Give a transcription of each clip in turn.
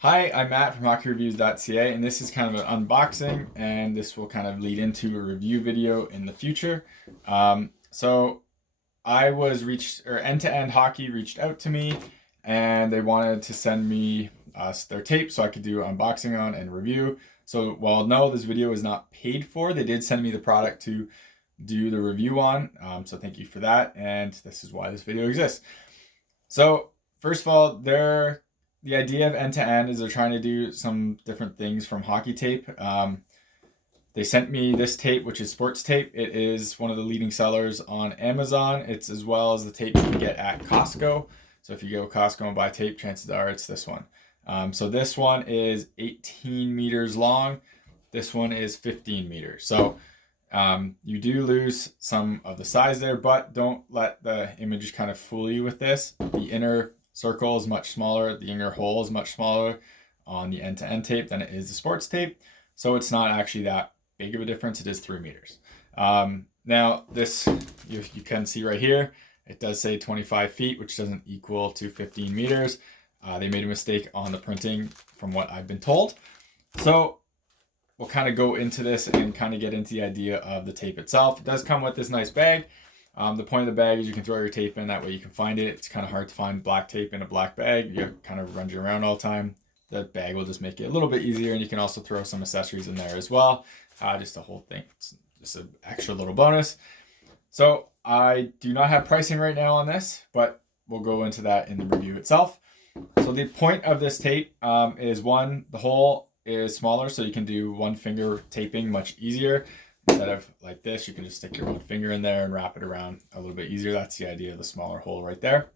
Hi, I'm Matt from hockeyreviews.ca, and this is kind of an unboxing, and this will kind of lead into a review video in the future. So I was reached, or End to End Hockey reached out to me, and they wanted to send me their tape so I could do unboxing on and review. So while no, this video is not paid for, they did send me the product to do the review on. So thank you for that, and this is why this video exists. So first of all, the idea of end to end is they're trying to do some different things from hockey tape. They sent me this tape, which is Sportstape. It is one of the leading sellers on Amazon. It's as well as the tape you can get at Costco. So if you go to Costco and buy tape, chances are it's this one. So this one is 18 meters long. This one is 15 meters. So you do lose some of the size there, but don't let the image kind of fool you with this. The inner circle is much smaller. The inner hole is much smaller on the end-to-end tape than it is the sports tape. So it's not actually that big of a difference. It is 3 meters. Now this, you can see right here, it does say 25 feet, which doesn't equal to 15 meters. They made a mistake on the printing from what I've been told. So we'll kind of go into this and kind of get into the idea of the tape itself. It does come with this nice bag. The point of the bag is you can throw your tape in, that way you can find it. It's kind of hard to find black tape in a black bag. You kind of run you around all the time. The bag will just make it a little bit easier, and you can also throw some accessories in there as well. Just the whole thing. It's just an extra little bonus. So I do not have pricing right now on this, but we'll go into that in the review itself. So the point of this tape is one, the hole is smaller, so you can do one finger taping much easier. Instead of like this, you can just stick your one finger in there and wrap it around a little bit easier. That's the idea of the smaller hole right there.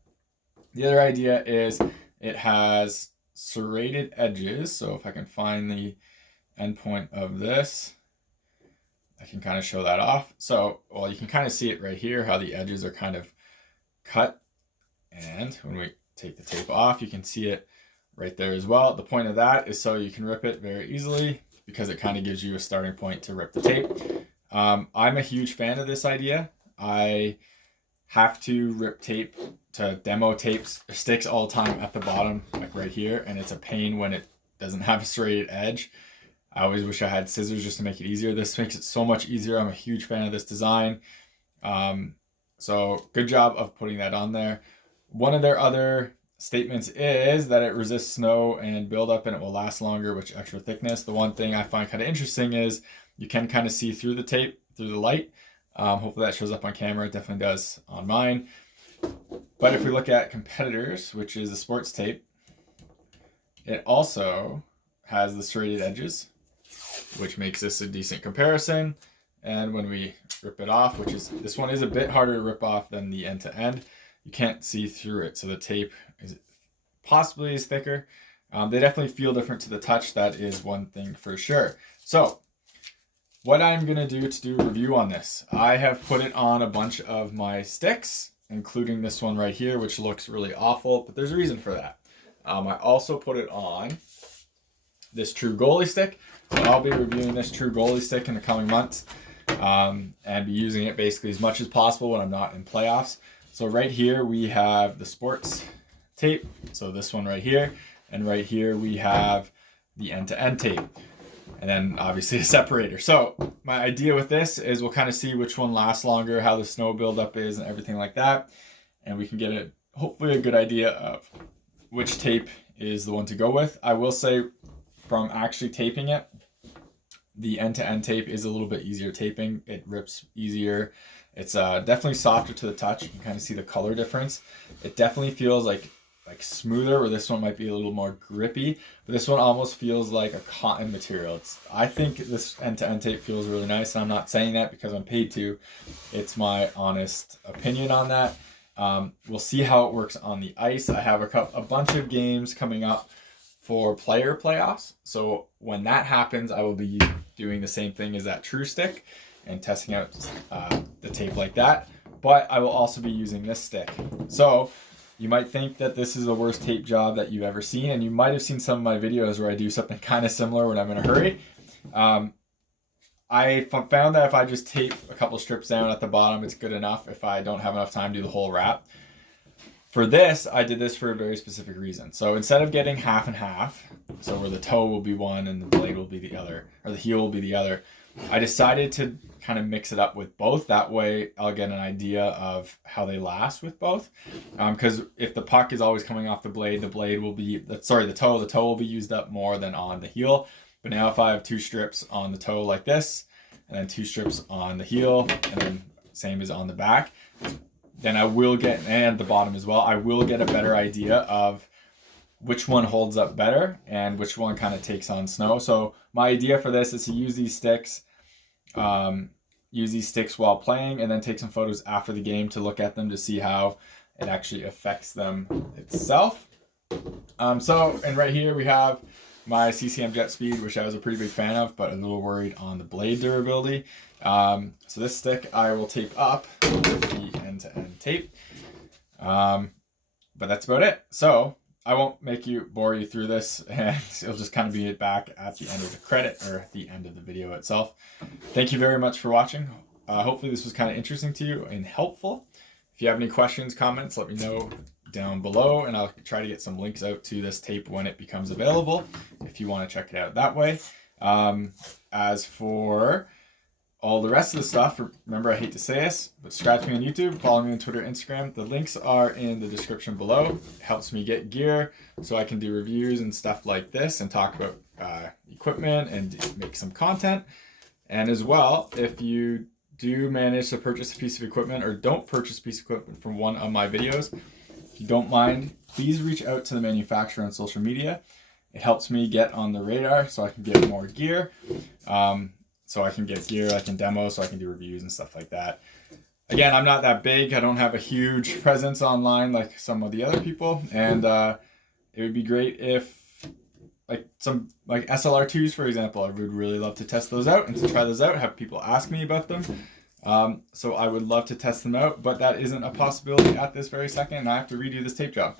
The other idea is it has serrated edges. So if I can find the end point of this, I can kind of show that off. So, well, you can kind of see it right here, how the edges are kind of cut. And when we take the tape off, you can see it right there as well. The point of that is so you can rip it very easily, because it kind of gives you a starting point to rip the tape. I'm a huge fan of this idea. I have to rip tape to demo tapes sticks all the time at the bottom, like right here, and it's a pain when it doesn't have a serrated edge. I always wish I had scissors just to make it easier. This makes it so much easier. I'm a huge fan of this design. So good job of putting that on there. One of their other statements is that it resists snow and buildup, and it will last longer with extra thickness. The one thing I find kind of interesting is you can kind of see through the tape, through the light. Hopefully that shows up on camera. It definitely does on mine. But if we look at competitors, which is the sports tape, it also has the serrated edges, which makes this a decent comparison. And when we rip it off, which is, this one is a bit harder to rip off than the end to end, you can't see through it. So the tape is possibly is thicker. They definitely feel different to the touch. That is one thing for sure. So what I'm going to do a review on this, I have put it on a bunch of my sticks, including this one right here, which looks really awful, but there's a reason for that. I also put it on this true goalie stick. So I'll be reviewing this true goalie stick in the coming months, and be using it basically as much as possible when I'm not in playoffs. So right here we have the sports tape, so this one right here, and right here we have the end-to-end tape, and then obviously a separator. So my idea with this is we'll kind of see which one lasts longer, how the snow buildup is, and everything like that, and we can get hopefully a good idea of which tape is the one to go with. I will say, from actually taping it, the end-to-end tape is a little bit easier taping. It rips easier. It's definitely softer to the touch. You can kind of see the color difference. It definitely feels like smoother, where this one might be a little more grippy, but this one almost feels like a cotton material. I think this end-to-end tape feels really nice, and I'm not saying that because I'm paid to. It's my honest opinion on that. We'll see how it works on the ice. I have a bunch of games coming up for player playoffs, so when that happens, I will be doing the same thing as that true stick and testing out the tape like that, but I will also be using this stick. So you might think that this is the worst tape job that you've ever seen, and you might have seen some of my videos where I do something kind of similar when I'm in a hurry. I found that if I just tape a couple strips down at the bottom, it's good enough. If I don't have enough time to do the whole wrap, For this, I did this for a very specific reason. So instead of getting half and half, so where the toe will be one and the blade will be the other, or the heel will be the other, I decided to kind of mix it up with both. That way I'll get an idea of how they last with both. Because if the puck is always coming off the blade will be, the toe will be used up more than on the heel. But now if I have 2 strips on the toe like this, and then 2 strips on the heel, and then same as on the back, then I will get, and the bottom as well, I will get a better idea of which one holds up better and which one kind of takes on snow. So my idea for this is to use these sticks while playing, and then take some photos after the game to look at them to see how it actually affects them itself. And right here we have my CCM Jetspeed, which I was a pretty big fan of, but a little worried on the blade durability. So this stick I will tape up with the end-to-end tape. But that's about it. So I won't bore you through this, and it'll just kind of be back at the end of the credit, or at the end of the video itself. Thank you very much for watching. Hopefully this was kind of interesting to you and helpful. If you have any questions, comments, let me know down below, and I'll try to get some links out to this tape when it becomes available, if you want to check it out that way. As for all the rest of the stuff, remember, I hate to say this, but subscribe to me on YouTube, follow me on Twitter, Instagram. The links are in the description below. It helps me get gear so I can do reviews and stuff like this and talk about equipment and make some content. And as well, if you do manage to purchase a piece of equipment or don't purchase a piece of equipment from one of my videos, if you don't mind, please reach out to the manufacturer on social media. It helps me get on the radar so I can get more gear. So I can get gear, I can demo, so I can do reviews and stuff like that. Again, I'm not that big. I don't have a huge presence online like some of the other people. And it would be great if some SLR2s, for example, I would really love to test those out and to try those out, have people ask me about them. So I would love to test them out, but that isn't a possibility at this very second, and I have to redo this tape job.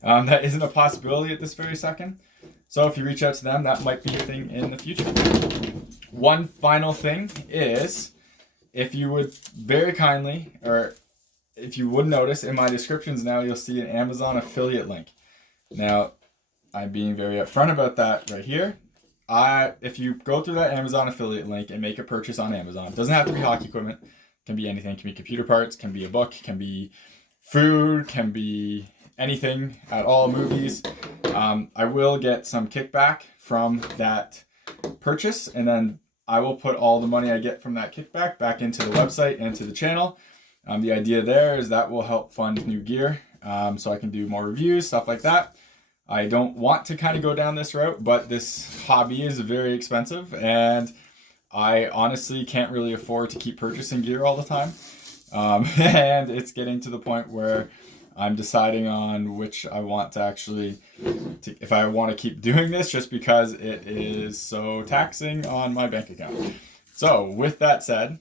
That isn't a possibility at this very second. So if you reach out to them, that might be a thing in the future. One final thing is, if you would very kindly, or if you would notice, in my descriptions now, you'll see an Amazon affiliate link. Now, I'm being very upfront about that right here. If you go through that Amazon affiliate link and make a purchase on Amazon, it doesn't have to be hockey equipment. It can be anything. It can be computer parts, can be a book, can be food, can be anything at all, movies. I will get some kickback from that purchase, and then I will put all the money I get from that kickback back into the website and to the channel. The idea there is that will help fund new gear, so I can do more reviews, stuff like that. I don't want to kind of go down this route, but this hobby is very expensive, and I honestly can't really afford to keep purchasing gear all the time. And it's getting to the point where I'm deciding on which I want to actually, if I want to keep doing this, just because it is so taxing on my bank account. So with that said,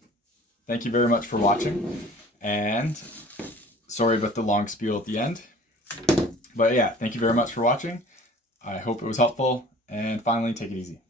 thank you very much for watching, and sorry about the long spiel at the end. But yeah, thank you very much for watching. I hope it was helpful, and finally, take it easy.